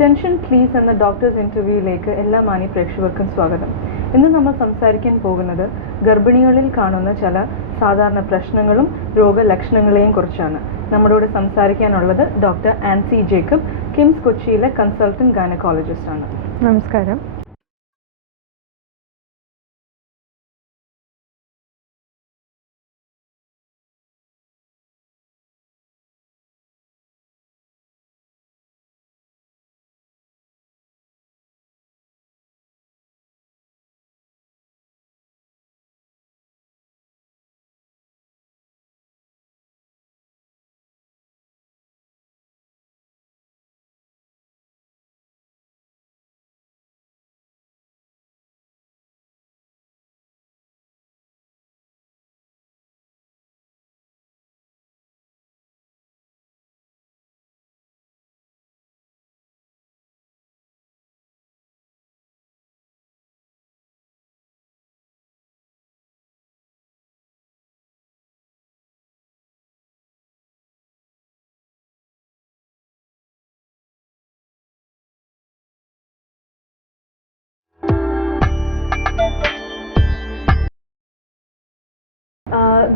Tension please എന്ന doctors ഇന്റർവ്യൂയിലേക്ക് എല്ലാ മാന്യ പ്രേക്ഷകർക്കും സ്വാഗതം. ഇന്ന് നമ്മൾ സംസാരിക്കാൻ പോകുന്നത് ഗർഭിണികളിൽ കാണുന്ന ചില സാധാരണ പ്രശ്നങ്ങളും രോഗലക്ഷണങ്ങളെയും കുറിച്ചാണ്. നമ്മളോട് സംസാരിക്കാനുള്ളത് ഡോക്ടർ ആൻസി ജേക്കബ്, കിംസ് കൊച്ചിയിലെ കൺസൾട്ടന്റ് ഗൈനക്കോളജിസ്റ്റ് ആണ്. നമസ്കാരം.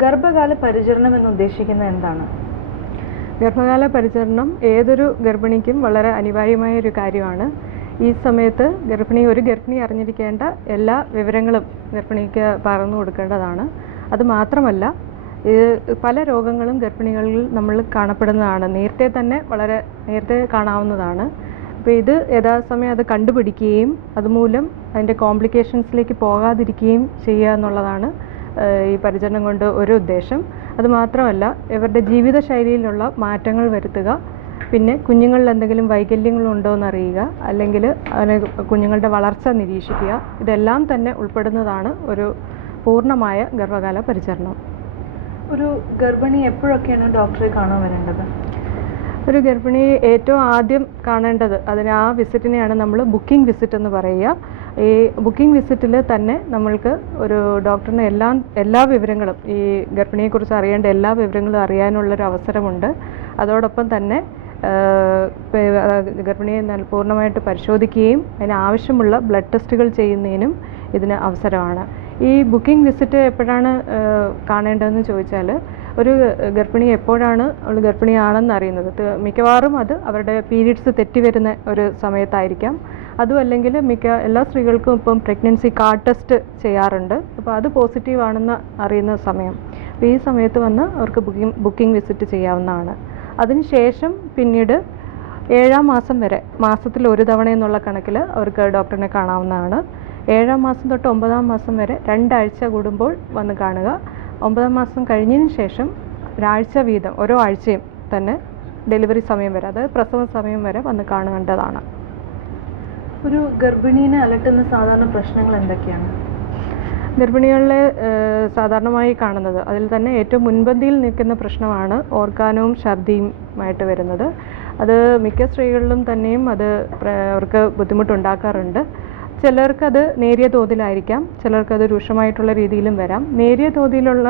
ഗർഭകാല പരിചരണം എന്ന് ഉദ്ദേശിക്കുന്നത് എന്താണ്? ഗർഭകാല പരിചരണം ഏതൊരു ഗർഭിണിക്കും വളരെ അനിവാര്യമായ ഒരു കാര്യമാണ്. ഈ സമയത്ത് ഒരു ഗർഭിണി അറിഞ്ഞിരിക്കേണ്ട എല്ലാ വിവരങ്ങളും ഗർഭിണിക്ക് പകർന്നു കൊടുക്കേണ്ടതാണ്. അത് മാത്രമല്ല, പല രോഗങ്ങളും ഗർഭിണികളിൽ നമ്മൾ കാണപ്പെടുന്നതാണ്. വളരെ നേരത്തെ കാണാവുന്നതാണ്. അപ്പോൾ ഇത് യഥാസമയം അത് കണ്ടുപിടിക്കുകയും അതുമൂലം അതിൻ്റെ കോംപ്ലിക്കേഷൻസിലേക്ക് പോകാതിരിക്കുകയും ചെയ്യുക എന്നുള്ളതാണ് ഈ പരിചരണം കൊണ്ട് ഒരു ഉദ്ദേശം. അതുമാത്രമല്ല, ഇവരുടെ ജീവിതശൈലിയിലുള്ള മാറ്റങ്ങൾ വരുത്തുക, പിന്നെ കുഞ്ഞുങ്ങളിൽ എന്തെങ്കിലും വൈകല്യങ്ങളുണ്ടോ എന്നറിയുക, അല്ലെങ്കിൽ കുഞ്ഞുങ്ങളുടെ വളർച്ച നിരീക്ഷിക്കുക. ഇതെല്ലാം തന്നെ ഉൾപ്പെടുന്നതാണ് ഒരു പൂർണ്ണമായ ഗർഭകാല പരിചരണം. ഒരു ഗർഭിണി എപ്പോഴൊക്കെയാണ് ഡോക്ടറെ കാണാൻ വരേണ്ടത്? ഒരു ഗർഭിണി ഏറ്റവും ആദ്യം കാണേണ്ടത് ആ വിസിറ്റിനെയാണ് നമ്മൾ ബുക്കിംഗ് വിസിറ്റ് എന്ന് പറയുക. ഈ ബുക്കിംഗ് വിസിറ്റിൽ തന്നെ നമ്മൾക്ക് ഒരു ഡോക്ടറിന് എല്ലാ വിവരങ്ങളും, ഈ ഗർഭിണിയെക്കുറിച്ച് അറിയേണ്ട എല്ലാ വിവരങ്ങളും അറിയാനുള്ളൊരു അവസരമുണ്ട്. അതോടൊപ്പം തന്നെ ഗർഭിണിയെ പൂർണ്ണമായിട്ട് പരിശോധിക്കുകയും അതിനാവശ്യമുള്ള ബ്ലഡ് ടെസ്റ്റുകൾ ചെയ്യുന്നതിനും ഇതിന് അവസരമാണ്. ഈ ബുക്കിംഗ് വിസിറ്റ് എപ്പോഴാണ് കാണേണ്ടതെന്ന് ചോദിച്ചാൽ, ഒരു ഗർഭിണി എപ്പോഴാണ് അവൾ ഗർഭിണിയാണെന്ന് അറിയുന്നത്, മിക്കവാറും അത് അവരുടെ പീരീഡ്സ് തെറ്റി വരുന്ന ഒരു സമയത്തായിരിക്കാം. അതും അല്ലെങ്കിൽ എല്ലാ സ്ത്രീകൾക്കും ഇപ്പം പ്രഗ്നൻസി കാർഡ് ടെസ്റ്റ് ചെയ്യാറുണ്ട്. അപ്പോൾ അത് പോസിറ്റീവ് ആണെന്ന് അറിയുന്ന സമയം. അപ്പോൾ ഈ സമയത്ത് വന്ന് അവർക്ക് ബുക്കിംഗ് വിസിറ്റ് ചെയ്യാവുന്നതാണ്. അതിനുശേഷം പിന്നീട് 7-ാം മാസം വരെ, മാസത്തിൽ ഒരു തവണ എന്നുള്ള കണക്കിൽ അവർക്ക് ഡോക്ടറിനെ കാണാവുന്നതാണ്. 7-ാം മാസം തൊട്ട് 9-ാം മാസം വരെ 2 ആഴ്ച കൂടുമ്പോൾ വന്ന് കാണുക. 9-ാം മാസം കഴിഞ്ഞതിന് ശേഷം ഒരാഴ്ച വീതം ഓരോ ആഴ്ചയും തന്നെ ഡെലിവറി സമയം വരെ, അതായത് പ്രസവ സമയം വരെ വന്ന് കാണേണ്ടതാണ്. ഒരു ഗർഭിണീനെ അലട്ടുന്ന സാധാരണ പ്രശ്നങ്ങൾ എന്തൊക്കെയാണ്? ഗർഭിണികളിലെ സാധാരണമായി കാണുന്നത്, അതിൽ തന്നെ ഏറ്റവും മുൻപന്തിയിൽ നിൽക്കുന്ന പ്രശ്നമാണ് ഓർഗാനവും ഛർദിയുമായിട്ട് വരുന്നത്. അത് മിക്ക സ്ത്രീകളിലും തന്നെയും അവർക്ക് ബുദ്ധിമുട്ടുണ്ടാക്കാറുണ്ട്. ചിലർക്കത് നേരിയ തോതിലായിരിക്കാം, ചിലർക്കത് രൂക്ഷമായിട്ടുള്ള രീതിയിലും വരാം. നേരിയ തോതിലുള്ള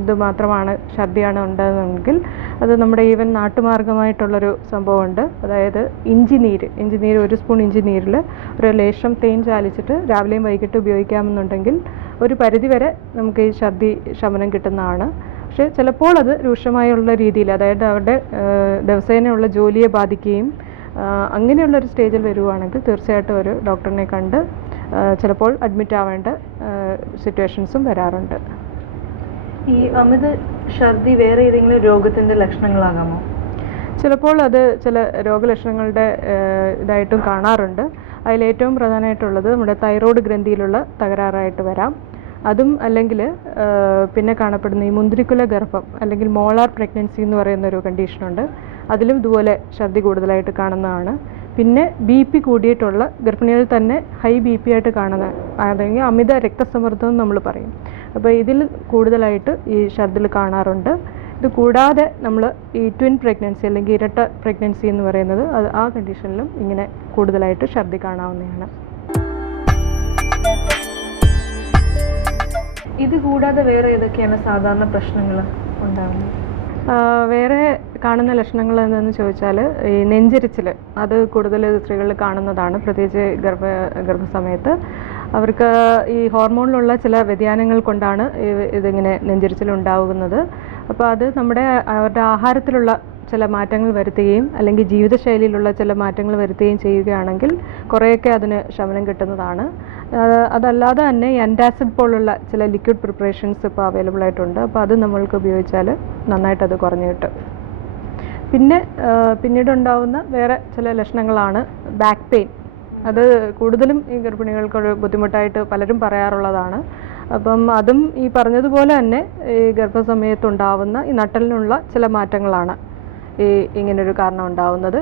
ഇത് മാത്രമാണ്, ഛർദിയാണ് ഉണ്ടെങ്കിൽ അത് നമ്മുടെ ഈവൻ നാട്ടുമാർഗമായിട്ടുള്ളൊരു സംഭവമുണ്ട്. അതായത് ഇഞ്ചിനീര് 1 സ്പൂൺ ഇഞ്ചിനീരിൽ ഒരു ലേശം തേൻ ചാലിച്ചിട്ട് രാവിലെയും വൈകിട്ട് ഉപയോഗിക്കാമെന്നുണ്ടെങ്കിൽ ഒരു പരിധിവരെ നമുക്ക് ഈ ഛർദി ശമനം കിട്ടുന്നതാണ്. പക്ഷേ ചിലപ്പോൾ അത് രൂക്ഷമായുള്ള രീതിയിൽ, അതായത് അവരുടെ ദിവസേനയുള്ള ജോലിയെ ബാധിക്കുകയും അങ്ങനെയുള്ളൊരു സ്റ്റേജിൽ വരുവാണെങ്കിൽ തീർച്ചയായിട്ടും ഒരു ഡോക്ടറിനെ കണ്ട് ചിലപ്പോൾ അഡ്മിറ്റ് ആവേണ്ട സിറ്റുവേഷൻസും വരാറുണ്ട്. ഈ അമിത ഛർദി വേറെ ഏതെങ്കിലും രോഗത്തിൻ്റെ ലക്ഷണങ്ങളാകാമോ? ചിലപ്പോൾ അത് ചില രോഗലക്ഷണങ്ങളുടെ ഇതായിട്ടും കാണാറുണ്ട്. അതിലേറ്റവും പ്രധാനമായിട്ടുള്ളത് നമ്മുടെ തൈറോയ്ഡ് ഗ്രന്ഥിയിലുള്ള തകരാറായിട്ട് വരാം. അതും അല്ലെങ്കിൽ പിന്നെ കാണപ്പെടുന്ന ഈ മുന്തിരിക്കുല ഗർഭം അല്ലെങ്കിൽ മോളാർ പ്രഗ്നൻസി എന്ന് പറയുന്ന ഒരു കണ്ടീഷനുണ്ട്. അതിലും ഇതുപോലെ ഛർദി കൂടുതലായിട്ട് കാണുന്നതാണ്. പിന്നെ BP കൂടിയിട്ടുള്ള ഗർഭിണികളിൽ തന്നെ ഹൈ BP ആയിട്ട് കാണുന്ന, അല്ലെങ്കിൽ അമിത രക്തസമ്മർദ്ദം എന്ന് നമ്മൾ പറയും. അപ്പോൾ ഇതിൽ കൂടുതലായിട്ട് ഈ ഛർദിൽ കാണാറുണ്ട്. ഇത് കൂടാതെ നമ്മൾ ഈ ട്വിൻ പ്രഗ്നൻസി അല്ലെങ്കിൽ ഇരട്ട പ്രഗ്നൻസി എന്ന് പറയുന്നത്, ആ കണ്ടീഷനിലും ഇങ്ങനെ കൂടുതലായിട്ട് ഛർദി കാണാവുന്നതാണ്. ഇത് കൂടാതെ വേറെ ഏതൊക്കെയാണ് സാധാരണ പ്രശ്നങ്ങൾ ഉണ്ടാകുന്നത്? വേറെ കാണുന്ന ലക്ഷണങ്ങൾ എന്തെന്ന് ചോദിച്ചാൽ ഈ നെഞ്ചരിച്ചിൽ അത് കൂടുതൽ സ്ത്രീകളിൽ കാണുന്നതാണ്. പ്രത്യേകിച്ച് ഗർഭസമയത്ത് അവർക്ക് ഈ ഹോർമോണിലുള്ള ചില വ്യതിയാനങ്ങൾ കൊണ്ടാണ് ഇതിങ്ങനെ നെഞ്ചരിച്ചിൽ ഉണ്ടാകുന്നത്. അപ്പോൾ അത് അവരുടെ ആഹാരത്തിലുള്ള ചില മാറ്റങ്ങൾ വരുത്തുകയും അല്ലെങ്കിൽ ജീവിതശൈലിയിലുള്ള ചില മാറ്റങ്ങൾ വരുത്തുകയും ചെയ്യുകയാണെങ്കിൽ കുറേയൊക്കെ അതിന് ശമനം കിട്ടുന്നതാണ്. അതല്ലാതെ തന്നെ ഈ ആൻറ്റാസിഡ് പോലുള്ള ചില ലിക്വിഡ് പ്രിപ്പറേഷൻസ് ഇപ്പോൾ അവൈലബിൾ ആയിട്ടുണ്ട്. അപ്പോൾ അത് നമ്മൾക്ക് ഉപയോഗിച്ചാൽ നന്നായിട്ടത് കുറഞ്ഞു കിട്ടും. പിന്നീടുണ്ടാവുന്ന വേറെ ചില ലക്ഷണങ്ങളാണ് ബാക്ക് പെയിൻ. അത് കൂടുതലും ഈ ഗർഭിണികൾക്കൊരു ബുദ്ധിമുട്ടായിട്ട് പലരും പറയാറുള്ളതാണ്. അപ്പം അതും ഈ പറഞ്ഞതുപോലെ തന്നെ ഈ ഗർഭസമയത്തുണ്ടാവുന്ന ഈ നട്ടലിനുള്ള ചില മാറ്റങ്ങളാണ് ഇങ്ങനൊരു കാരണം ഉണ്ടാവുന്നത്.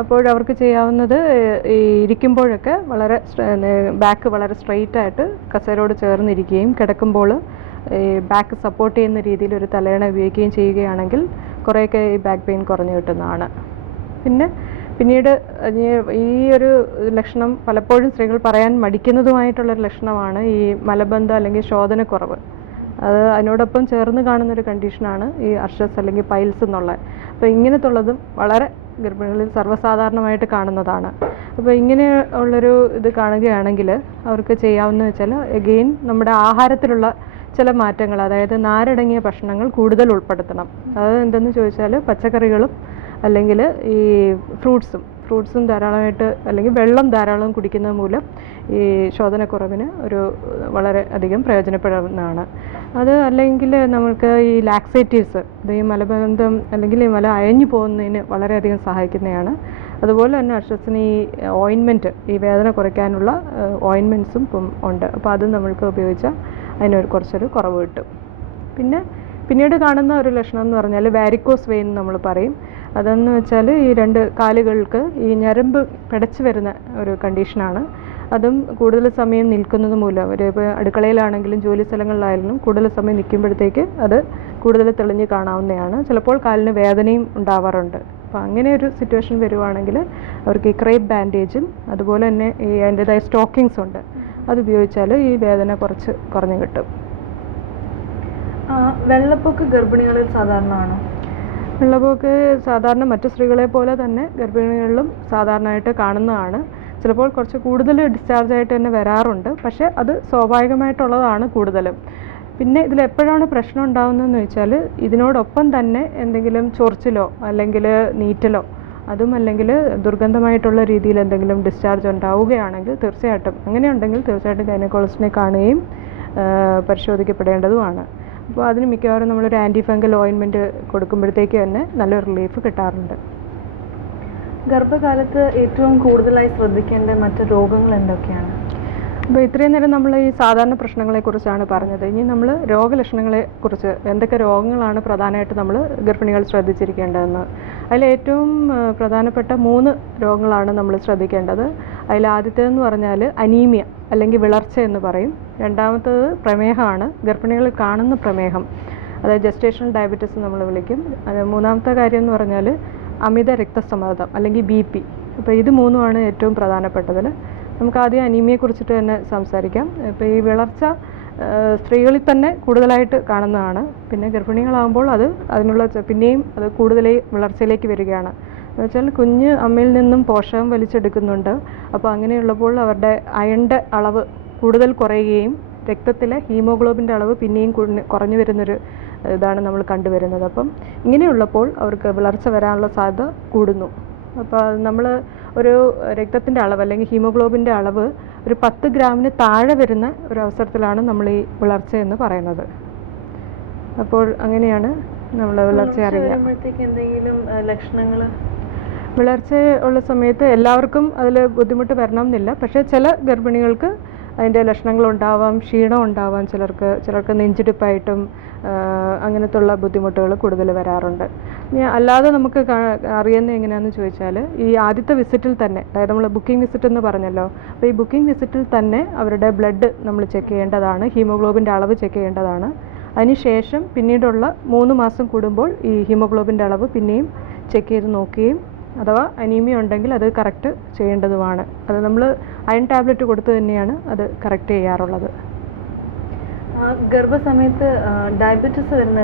അപ്പോഴവർക്ക് ചെയ്യാവുന്നത് ഈ ഇരിക്കുമ്പോഴൊക്കെ ബാക്ക് വളരെ സ്ട്രെയിറ്റ് ആയിട്ട് കസേരയോട് ചേർന്നിരിക്കുകയും കിടക്കുമ്പോൾ ഈ ബാക്ക് സപ്പോർട്ട് ചെയ്യുന്ന രീതിയിൽ ഒരു തലയണ ഉപയോഗിക്കുകയും ചെയ്യുകയാണെങ്കിൽ കുറേയൊക്കെ ഈ ബാക്ക് പെയിൻ കുറഞ്ഞു കിട്ടുന്നതാണ്. പിന്നീട് ഈ ഒരു ലക്ഷണം പലപ്പോഴും സ്ത്രീകൾ പറയാൻ മടിക്കുന്നതുമായിട്ടുള്ളൊരു ലക്ഷണമാണ് ഈ മലബന്ധം അല്ലെങ്കിൽ ശോധനക്കുറവ്. അതിനോടൊപ്പം ചേർന്ന് കാണുന്നൊരു കണ്ടീഷനാണ് ഈ അർഷസ് അല്ലെങ്കിൽ പൈൽസ് എന്നുള്ളത്. അപ്പോൾ ഇങ്ങനത്തുള്ളതും വളരെ ഗർഭിണികളിൽ സർവ്വസാധാരണമായിട്ട് കാണുന്നതാണ്. അപ്പോൾ ഇങ്ങനെ ഉള്ളൊരു ഇത് കാണുകയാണെങ്കിൽ അവർക്ക് ചെയ്യാവുന്ന വെച്ചാൽ എഗെയിൻ നമ്മുടെ ആഹാരത്തിലുള്ള ചില മാറ്റങ്ങൾ, അതായത് നാരടങ്ങിയ ഭക്ഷണങ്ങൾ കൂടുതൽ ഉൾപ്പെടുത്തണം. അത് എന്തെന്ന് ചോദിച്ചാൽ പച്ചക്കറികളും അല്ലെങ്കിൽ ഈ ഫ്രൂട്ട്സും ധാരാളമായിട്ട് അല്ലെങ്കിൽ വെള്ളം ധാരാളം കുടിക്കുന്നത് മൂലം ഈ ശോധനക്കുറവിന് വളരെ അധികം പ്രയോജനപ്പെടുന്നതാണ്. അത് അല്ലെങ്കിൽ നമുക്ക് ഈ ലാക്സേറ്റീവ്സ്, ഈ മലബന്ധം അല്ലെങ്കിൽ ഈ മല അയഞ്ഞു പോകുന്നതിന് വളരെയധികം സഹായിക്കുന്നതാണ്. അതുപോലെ തന്നെ അർഷസിന് ഈ ഓയിൻമെൻറ്റ്, ഈ വേദന കുറയ്ക്കാനുള്ള ഓയിൻമെൻറ്റ്സും ഇപ്പം ഉണ്ട്. അപ്പോൾ അത് നമ്മൾക്ക് ഉപയോഗിച്ചാൽ കുറച്ചൊരു കുറവ് കിട്ടും. പിന്നീട് കാണുന്ന ഒരു ലക്ഷണം എന്ന് പറഞ്ഞാൽ വാരിക്കോസ് വെയിൻ നമ്മൾ പറയും. അതെന്ന് വെച്ചാൽ ഈ രണ്ട് കാലുകൾക്ക് ഈ ഞരമ്പ് പിടച്ചു വരുന്ന ഒരു കണ്ടീഷനാണ്. അതും കൂടുതൽ സമയം നിൽക്കുന്നത് മൂലം ഇപ്പോൾ അടുക്കളയിലാണെങ്കിലും ജോലി സ്ഥലങ്ങളിലായാലും കൂടുതൽ സമയം നിൽക്കുമ്പോഴത്തേക്ക് അത് കൂടുതൽ തെളിഞ്ഞ് കാണാവുന്നതാണ്. ചിലപ്പോൾ കാലിന് വേദനയും ഉണ്ടാവാറുണ്ട്. അപ്പോൾ അങ്ങനെ ഒരു സിറ്റുവേഷൻ വരുവാണെങ്കിൽ അവർക്ക് ഈ ക്രേപ്പ് ബാൻഡേജും അതുപോലെ തന്നെ ഈ അതിൻ്റെതായ സ്റ്റോക്കിങ്സ് ഉണ്ട്, അത് ഉപയോഗിച്ചാൽ ഈ വേദന കുറഞ്ഞു കിട്ടും. വെള്ളപ്പൊക്ക് ഗർഭിണികളിൽ സാധാരണമാണോ? വെള്ളപ്പൊക്ക് സാധാരണ മറ്റു സ്ത്രീകളെ പോലെ തന്നെ ഗർഭിണികളിലും സാധാരണയായിട്ട് കാണുന്നതാണ്. ചിലപ്പോൾ കുറച്ച് കൂടുതൽ ഡിസ്ചാർജായിട്ട് തന്നെ വരാറുണ്ട്, പക്ഷേ അത് സ്വാഭാവികമായിട്ടുള്ളതാണ് കൂടുതലും. പിന്നെ ഇതിലെപ്പോഴാണ് പ്രശ്നം ഉണ്ടാകുന്നതെന്ന് വെച്ചാൽ ഇതിനോടൊപ്പം തന്നെ എന്തെങ്കിലും ചൊറിച്ചിലോ അല്ലെങ്കിൽ നീറ്റലോ അതും അല്ലെങ്കിൽ ദുർഗന്ധമായിട്ടുള്ള രീതിയിൽ എന്തെങ്കിലും ഡിസ്ചാർജ് ഉണ്ടാവുകയാണെങ്കിൽ അങ്ങനെയുണ്ടെങ്കിൽ തീർച്ചയായിട്ടും ഗൈനക്കോളജിസ്റ്റിനെ കാണുകയും പരിശോധിക്കപ്പെടേണ്ടതുമാണ്. അപ്പോൾ അതിന് മിക്കവാറും നമ്മളൊരു ആൻറ്റി ഫംഗൽ ഓയിൻമെൻറ്റ് കൊടുക്കുമ്പോഴത്തേക്ക് തന്നെ നല്ലൊരു റിലീഫ് കിട്ടാറുണ്ട്. ഗർഭകാലത്ത് ഏറ്റവും കൂടുതലായി ശ്രദ്ധിക്കേണ്ട മറ്റ് രോഗങ്ങൾ എന്തൊക്കെയാണ്? അപ്പോൾ ഇത്രയും നേരം നമ്മൾ ഈ സാധാരണ പ്രശ്നങ്ങളെക്കുറിച്ചാണ് പറഞ്ഞത്. ഇനി നമ്മൾ രോഗലക്ഷണങ്ങളെക്കുറിച്ച്, എന്തൊക്കെ രോഗങ്ങളാണ് പ്രധാനമായിട്ട് നമ്മൾ ഗർഭിണികൾ ശ്രദ്ധിച്ചിരിക്കേണ്ടതെന്ന്. അതിലേറ്റവും പ്രധാനപ്പെട്ട 3 രോഗങ്ങളാണ് നമ്മൾ ശ്രദ്ധിക്കേണ്ടത്. ആദ്യത്തേതെന്ന് പറഞ്ഞാൽ അനീമിയ അല്ലെങ്കിൽ വിളർച്ച എന്ന് പറയും. രണ്ടാമത്തേത് പ്രമേഹമാണ്, ഗർഭിണികളിൽ കാണുന്ന പ്രമേഹം, അതായത് ജസ്റ്റേഷണൽ ഡയബറ്റീസ് നമ്മൾ വിളിക്കും. മൂന്നാമത്തെ കാര്യം എന്ന് പറഞ്ഞാൽ അമിത രക്തസമ്മർദ്ദം അല്ലെങ്കിൽ BP. അപ്പോൾ ഇത് 3ഉമാണ് ഏറ്റവും പ്രധാനപ്പെട്ടതിൽ. നമുക്ക് ആദ്യം അനീമിയയെക്കുറിച്ചിട്ട് തന്നെ സംസാരിക്കാം. ഇപ്പോൾ ഈ വിളർച്ച സ്ത്രീകളിൽ തന്നെ കൂടുതലായിട്ട് കാണുന്നതാണ്. പിന്നെ ഗർഭിണികളാകുമ്പോൾ പിന്നെയും അത് കൂടുതലായി വിളർച്ചയിലേക്ക് വരികയാണ്. എന്ന് വെച്ചാൽ കുഞ്ഞ് അമ്മയിൽ നിന്നും പോഷകം വലിച്ചെടുക്കുന്നുണ്ട്. അപ്പോൾ അങ്ങനെയുള്ളപ്പോൾ അവരുടെ അയണിൻ്റെ അളവ് കൂടുതൽ കുറയുകയും രക്തത്തിലെ ഹീമോഗ്ലോബിൻ്റെ അളവ് പിന്നെയും കുറഞ്ഞു വരുന്നൊരു ഇതാണ് നമ്മൾ കണ്ടുവരുന്നത്. അപ്പം ഇങ്ങനെയുള്ളപ്പോൾ അവർക്ക് വിളർച്ച വരാനുള്ള സാധ്യത കൂടുന്നു. അപ്പോൾ നമ്മൾ ഒരു രക്തത്തിൻ്റെ അളവ് അല്ലെങ്കിൽ ഹീമോഗ്ലോബിൻ്റെ അളവ് ഒരു 10 ഗ്രാമിന് താഴെ വരുന്ന ഒരു അവസരത്തിലാണ് നമ്മൾ ഈ വിളർച്ച എന്ന് പറയുന്നത്. അപ്പോൾ അങ്ങനെയാണ് നമ്മൾ വിളർച്ച അറിയുക. എന്തെങ്കിലും ലക്ഷണങ്ങൾ? വിളർച്ച ഉള്ള സമയത്ത് എല്ലാവർക്കും അതിൽ ബുദ്ധിമുട്ട് വരണമെന്നില്ല. പക്ഷേ ചില ഗർഭിണികൾക്ക് അതിൻ്റെ ലക്ഷണങ്ങളുണ്ടാവാം, ക്ഷീണം ഉണ്ടാവാം, ചിലർക്ക് നെഞ്ചിടിപ്പായിട്ടും അങ്ങനത്തുള്ള ബുദ്ധിമുട്ടുകൾ കൂടുതൽ വരാറുണ്ട്. ഇനി അല്ലാതെ നമുക്ക് അറിയുന്നത് എങ്ങനെയാണെന്ന് ചോദിച്ചാൽ ഈ ആദ്യത്തെ വിസിറ്റിൽ തന്നെ, അതായത് നമ്മൾ ബുക്കിംഗ് വിസിറ്റ് എന്ന് പറഞ്ഞല്ലോ, അപ്പോൾ ഈ ബുക്കിംഗ് വിസിറ്റിൽ തന്നെ അവരുടെ ബ്ലഡ് നമ്മൾ ചെക്ക് ചെയ്യേണ്ടതാണ്, ഹീമോഗ്ലോബിൻ്റെ അളവ് ചെക്ക് ചെയ്യേണ്ടതാണ്. അതിനുശേഷം പിന്നീടുള്ള 3 മാസം കൂടുമ്പോൾ ഈ ഹീമോഗ്ലോബിൻ്റെ അളവ് പിന്നെയും ചെക്ക് ചെയ്ത് നോക്കുകയും അഥവാ അനീമിയ ഉണ്ടെങ്കിൽ അത് കറക്റ്റ് ചെയ്യേണ്ടതുമാണ്. അത് നമ്മൾ അയൺ ടാബ്ലറ്റ് കൊടുത്ത് തന്നെയാണ് അത് കറക്റ്റ് ചെയ്യാറുള്ളത്. ഗർഭസമയത്ത് ഡയബറ്റീസ് വരുന്ന